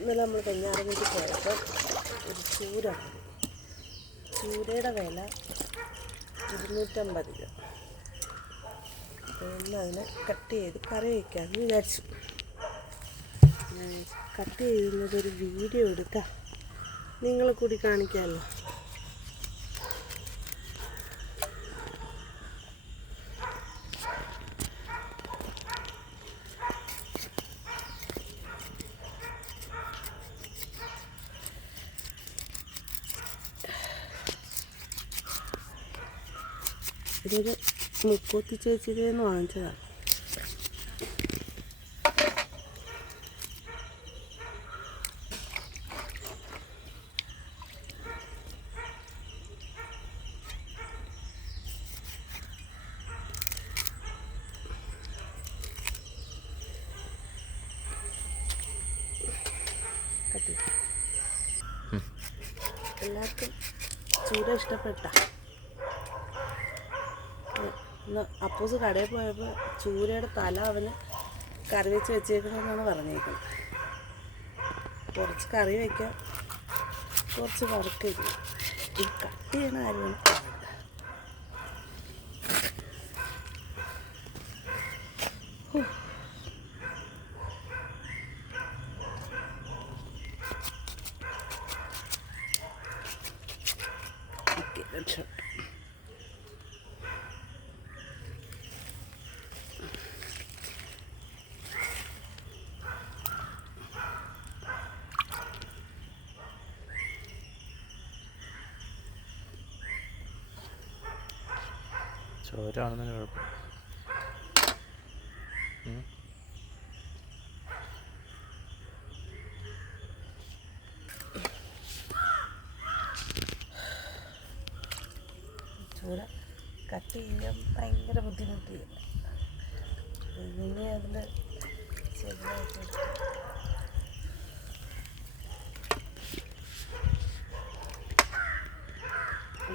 ഇന്നലെ നമ്മൾ കഞ്ഞാറങ്ങോട്ട് പോയപ്പോൾ ഒരു ചൂര ചൂരയുടെ വില ഇരുന്നൂറ്റമ്പത് രൂപ. ഒന്ന് അതിനെ കട്ട് ചെയ്ത് കറി വയ്ക്കാമെന്ന് വിചാരിച്ചു. കട്ട് ചെയ്യുന്നതൊരു വീഡിയോ എടുക്കാം. നിങ്ങൾ കൂടി കാണിക്കാമല്ലോ. ഇതൊരു മുക്കൂത്തി ചേച്ചിയിൽ നിന്ന് വാങ്ങിച്ചതാണ് കട്ടി എല്ലാവർക്കും ചൂര ഇഷ്ടപ്പെട്ട ഇന്ന് അപ്പൂസ് കടയിൽ പോയപ്പോൾ ചൂരയുടെ തല അവന് കറി വെച്ച് വെച്ചേക്കണമെന്നാണ് പറഞ്ഞേക്കുന്നത്. കുറച്ച് കറി വയ്ക്കാം കുറച്ച് വറുക്കുക ഈ കട്ട് ചെയ്യണ കാര്യമാണ്. ചോരാണെന്നതിന് കുഴപ്പം. കട്ട് ചെയ്യാൻ ഭയങ്കര ബുദ്ധിമുട്ട് ഇനി അതിന്റെ എടുക്കാം.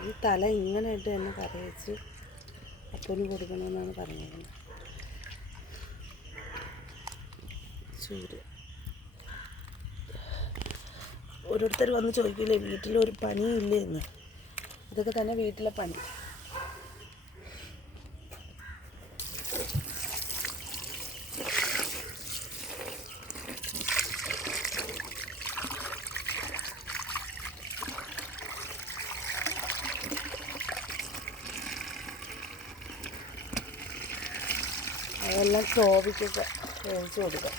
ഈ തല ഇങ്ങനെ ഇട്ട് തന്നെ കറി വെച്ച് അപ്പന് കൊടുക്കണമെന്നാണ് പറഞ്ഞിരുന്നത് ചൂര ഓരോരുത്തർ വന്ന് ചോദിക്കില്ലേ വീട്ടിലൊരു പണിയില്ലേ എന്ന്? ഇതൊക്കെ തന്നെ വീട്ടിലെ പണി അതെല്ലാം കോവിക്കൊക്കെ വേവിച്ച് കൊടുക്കാം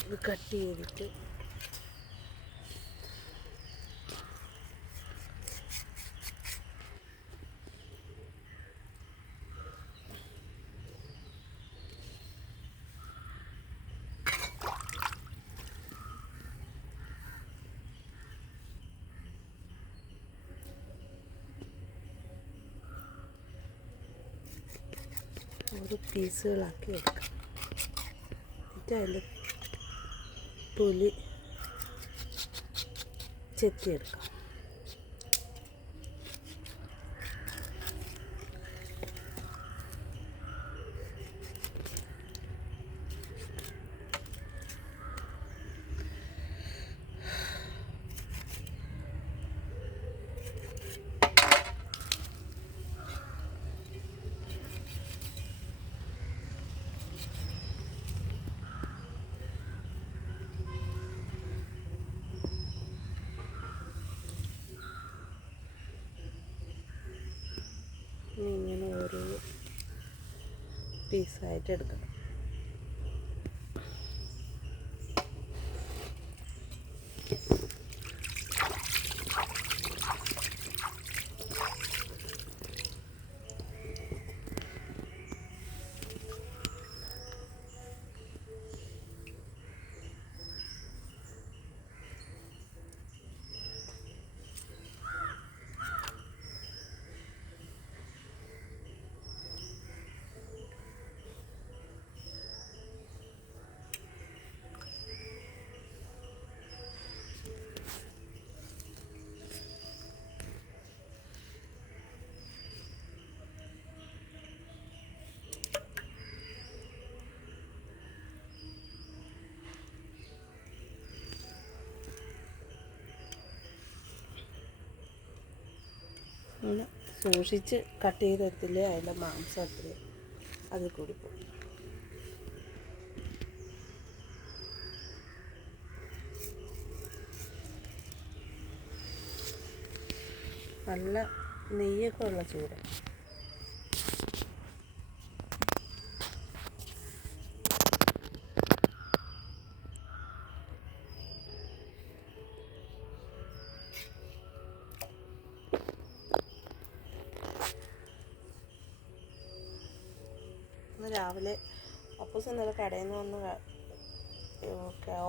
ഇത് കട്ട് ചെയ്തിട്ട് ഒരു പീസുകളാക്കി എടുക്കാം. എന്നിട്ട് അതിൽ തൊലി ചെത്തിയെടുക്കാം ഇനി ഇങ്ങനെ ഓരോ പീസായിട്ട് എടുക്കണം. അങ്ങനെ സൂക്ഷിച്ച് കട്ട് ചെയ്തെത്തില്ലേ അതിന്റെ മാംസം അത്രയും. അതിൽ കൂടി പോകും നല്ല നെയ്യൊക്കെ ഉള്ള ചൂട്. രാവിലെ അപ്പൂസ് ഇന്നലെ കടയിൽ നിന്ന് വന്ന്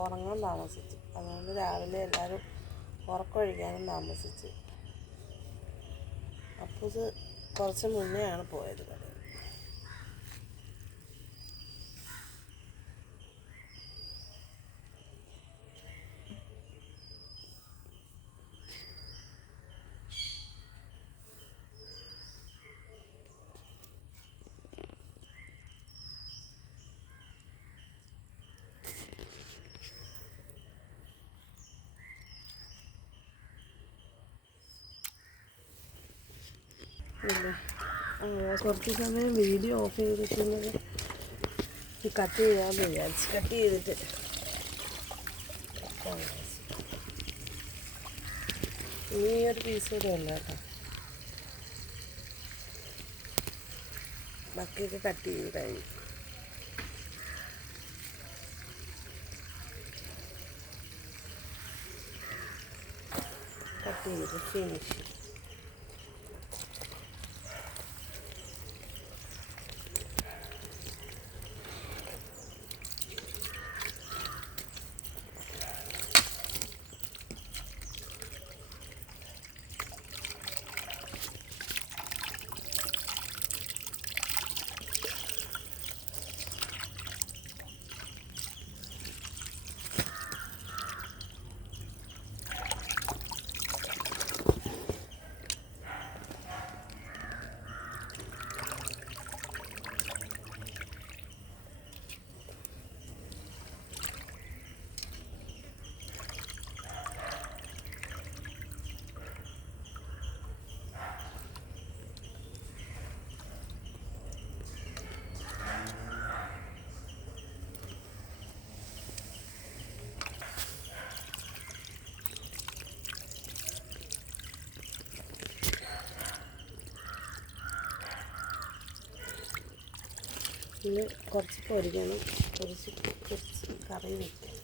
ഉറങ്ങാൻ താമസിച്ചു. അതുകൊണ്ട് രാവിലെ എല്ലാവരും ഉറക്കമൊഴിക്കാനും താമസിച്ചു. അപ്പൂസ് കുറച്ച് മുന്നേ ആണ് പോയത്. ആ, കുറച്ച് സമയം വീഡിയോ ഓഫ് ചെയ്തിട്ടുള്ളത് കട്ട് ചെയ്യാമെന്ന് വിചാരിച്ചു കട്ട് ചെയ്തിട്ട്. ഇനി ഒരു പീസ് കൂടെ ഉള്ളു കേട്ടോ. ബാക്കിയൊക്കെ കട്ട് ചെയ്ത് കഴിഞ്ഞു. കട്ട് ചെയ്ത് ഫിനിഷ് പിന്നെ കുറച്ച് പൊരിക്കണം. കുറച്ച് കുറച്ച് കറി വയ്ക്കണം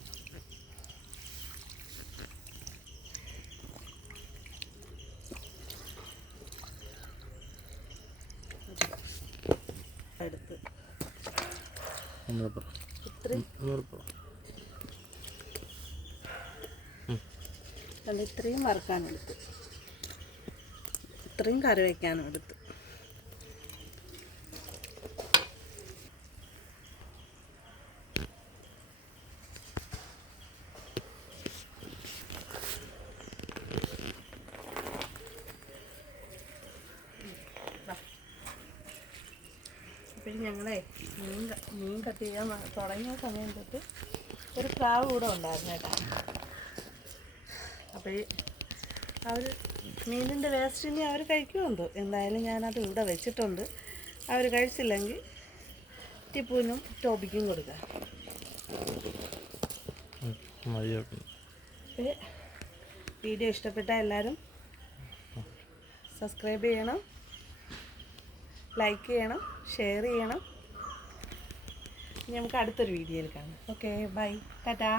പറ ഇത്രയും. ഒന്നുകൂടെ പറ കണ്ട് ഇത്രയും വറുക്കാനും എടുത്ത്. ഇത്രയും കറി വയ്ക്കാനും എടുത്ത്. അപ്പോൾ ഞങ്ങളെ മീൻ മീൻ കട്ട് ചെയ്യാൻ തുടങ്ങിയ സമയം തൊട്ട് ഒരു പ്രാവ് കൂടെ ഉണ്ടായിരുന്നു കേട്ടോ. അപ്പോൾ അവർ മീനിന്റെ വേസ്റ്റ് ഇനി അവർ കഴിക്കുമെന്തോ എന്തായാലും ഞാനത് ഇവിടെ വെച്ചിട്ടുണ്ട്. അവർ കഴിച്ചില്ലെങ്കിൽ ടിപ്പുവിനും ടോപ്പിക്കും കൊടുക്കാം. വീഡിയോ ഇഷ്ടപ്പെട്ട എല്ലാവരും സബ്സ്ക്രൈബ് ചെയ്യണം. ലൈക്ക് ചെയ്യണം ഷെയർ ചെയ്യണം. നമുക്ക് അടുത്തൊരു വീഡിയോയിൽ കാണാം. Okay bye Tata